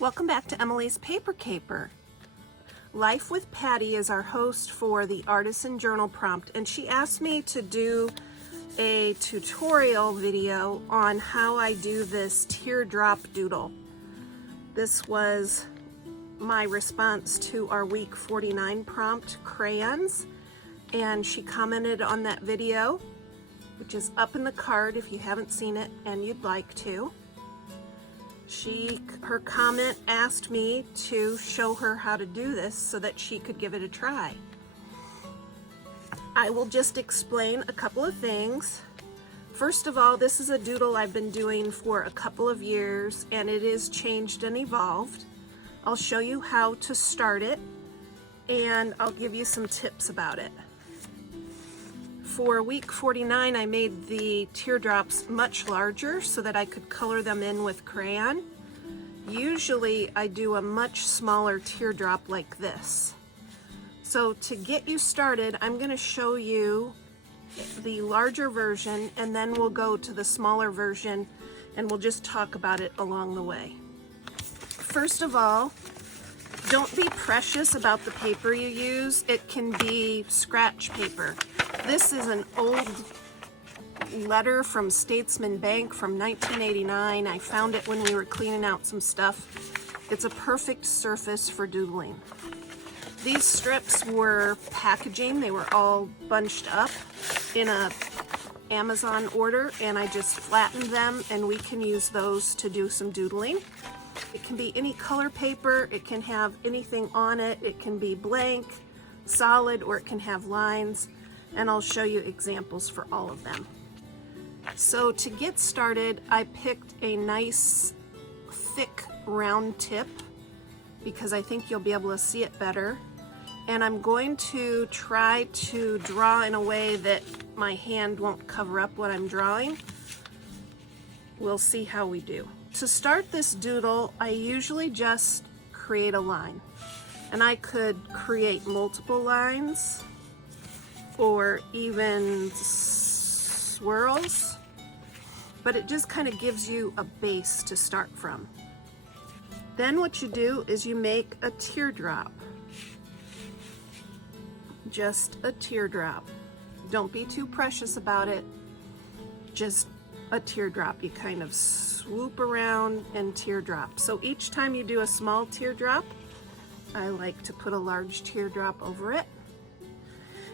Welcome back to Emilee's Paper Caper. Life with Patty is our host for the Artisan Journal Prompt, and she asked me to do a tutorial video on how I do this teardrop doodle. This was my response to our week 49 prompt, crayons, and she commented on that video, which is up in the card if you haven't seen it and you'd like to. Her comment asked me to show her how to do this so that she could give it a try. I will just explain a couple of things. First of all, this is a doodle I've been doing for a couple of years, and it is changed and evolved. I'll show you how to start it, and I'll give you some tips about it. For week 49, I made the teardrops much larger so that I could color them in with crayon. Usually I do a much smaller teardrop like this. So to get you started, I'm going to show you the larger version, and then we'll go to the smaller version and we'll just talk about it along the way. First of all, don't be precious about the paper you use. It can be scratch paper. This is an old letter from Statesman Bank from 1989. I found it when we were cleaning out some stuff. It's a perfect surface for doodling. These strips were packaging. They were all bunched up in a Amazon order, and I just flattened them, and we can use those to do some doodling. It can be any color paper, it can have anything on it, it can be blank, solid, or it can have lines, and I'll show you examples for all of them. So to get started, I picked a nice thick round tip because I think you'll be able to see it better, and I'm going to try to draw in a way that my hand won't cover up what I'm drawing. We'll see how we do. To start this doodle, I usually just create a line, and I could create multiple lines or even swirls, but it just kind of gives you a base to start from. Then what you do is you make a teardrop. Just a teardrop. Don't be too precious about it. Just a teardrop. You kind of swoop around and teardrop. So each time you do a small teardrop, I like to put a large teardrop over it.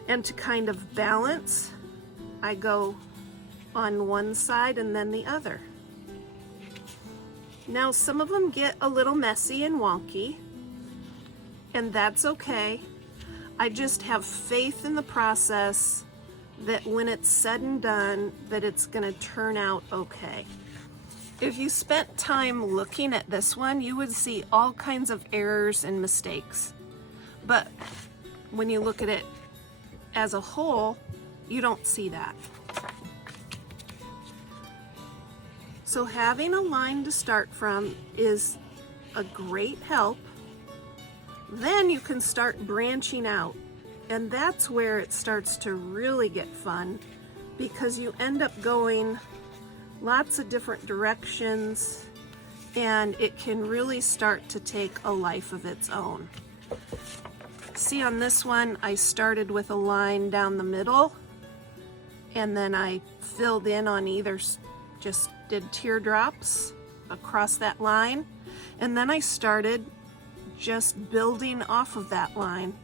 And to kind of balance, I go on one side and then the other. Now some of them get a little messy and wonky, and that's okay. I just have faith in the process that when it's said and done, that it's going to turn out okay. If you spent time looking at this one, you would see all kinds of errors and mistakes. But when you look at it as a whole, you don't see that. So having a line to start from is a great help. Then you can start branching out. And that's where it starts to really get fun, because you end up going lots of different directions, and it can really start to take a life of its own. See, on this one, I started with a line down the middle, and then I filled in on either, just did teardrops across that line, and then I started just building off of that line.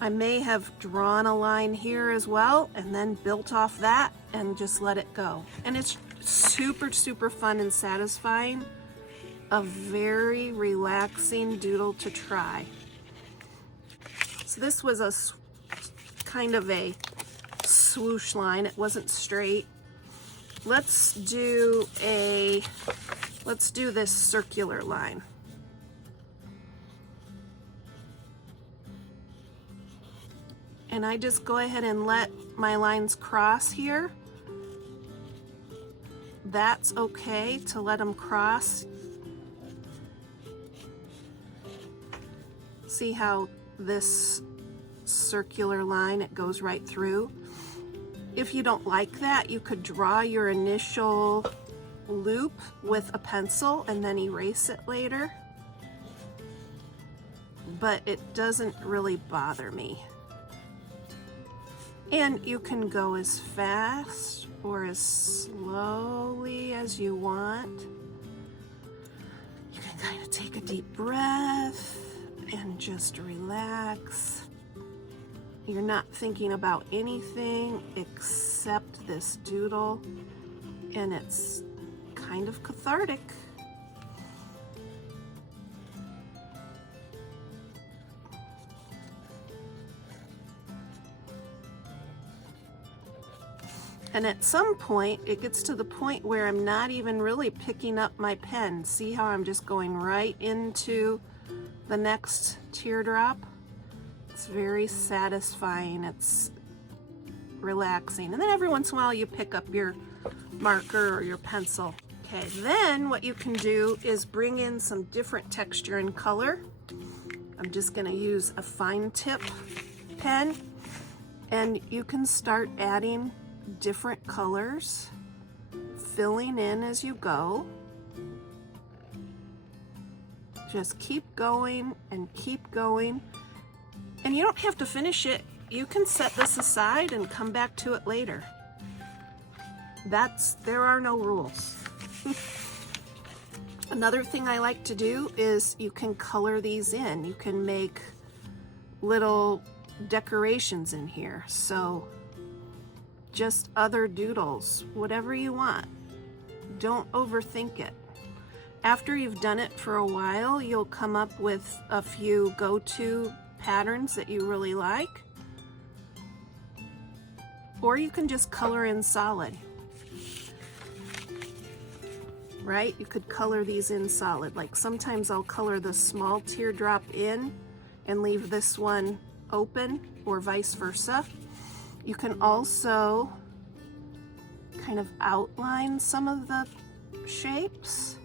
I may have drawn a line here as well and then built off that and just let it go. And it's super, super fun and satisfying. A very relaxing doodle to try. So this was a kind of a swoosh line. It wasn't straight. Let's do this circular line. And I just go ahead and let my lines cross here. That's okay to let them cross. See how this circular line, it goes right through. If you don't like that, you could draw your initial loop with a pencil and then erase it later, but it doesn't really bother me. And you can go as fast or as slowly as you want. You can kind of take a deep breath and just relax. You're not thinking about anything except this doodle, and it's kind of cathartic. And at some point, it gets to the point where I'm not even really picking up my pen. See how I'm just going right into the next teardrop? It's very satisfying. It's relaxing. And then every once in a while you pick up your marker or your pencil. Okay, then what you can do is bring in some different texture and color. I'm just going to use a fine tip pen, and you can start adding different colors, filling in as you go. Just keep going and keep going. And you don't have to finish it. You can set this aside and come back to it later. There are no rules. Another thing I like to do is you can color these in. You can make little decorations in here. So just other doodles, whatever you want. Don't overthink it. After you've done it for a while, you'll come up with a few go-to patterns that you really like. Or you can just color in solid. Right? You could color these in solid. Like sometimes I'll color the small teardrop in and leave this one open, or vice versa. You can also kind of outline some of the shapes.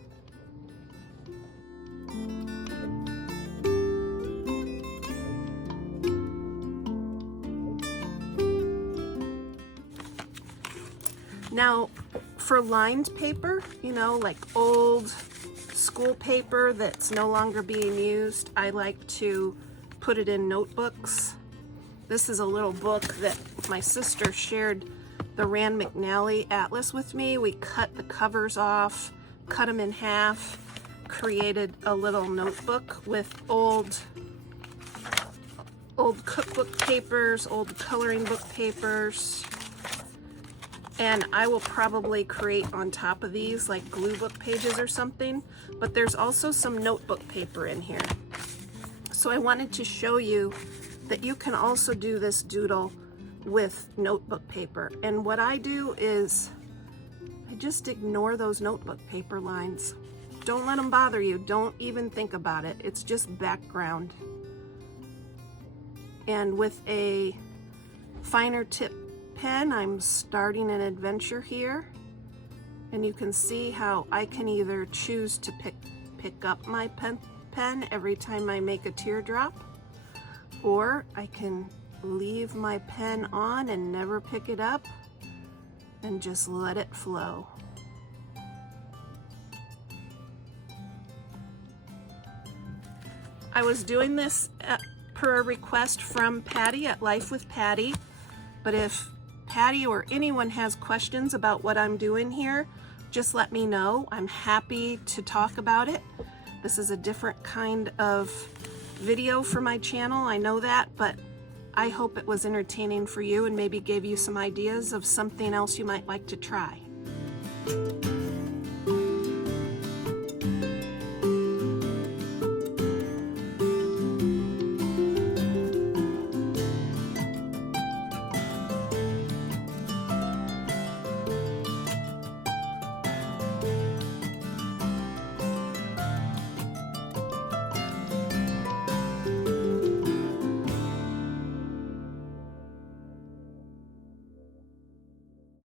Now, for lined paper, you know, like old school paper that's no longer being used, I like to put it in notebooks. This is a little book that my sister shared the Rand McNally Atlas with me. We cut the covers off, cut them in half, created a little notebook with old cookbook papers, old coloring book papers. And I will probably create on top of these like glue book pages or something, but there's also some notebook paper in here. So I wanted to show you that you can also do this doodle with notebook paper. And what I do is I just ignore those notebook paper lines. Don't let them bother you. Don't even think about it. It's just background. And with a finer tip pen, I'm starting an adventure here. And you can see how I can either choose to pick up my pen every time I make a teardrop, or I can leave my pen on and never pick it up and just let it flow. I was doing this per a request from Patty at Life with Patty, but if Patty or anyone has questions about what I'm doing here, just let me know. I'm happy to talk about it. This is a different kind of video for my channel, I know that, but I hope it was entertaining for you and maybe gave you some ideas of something else you might like to try.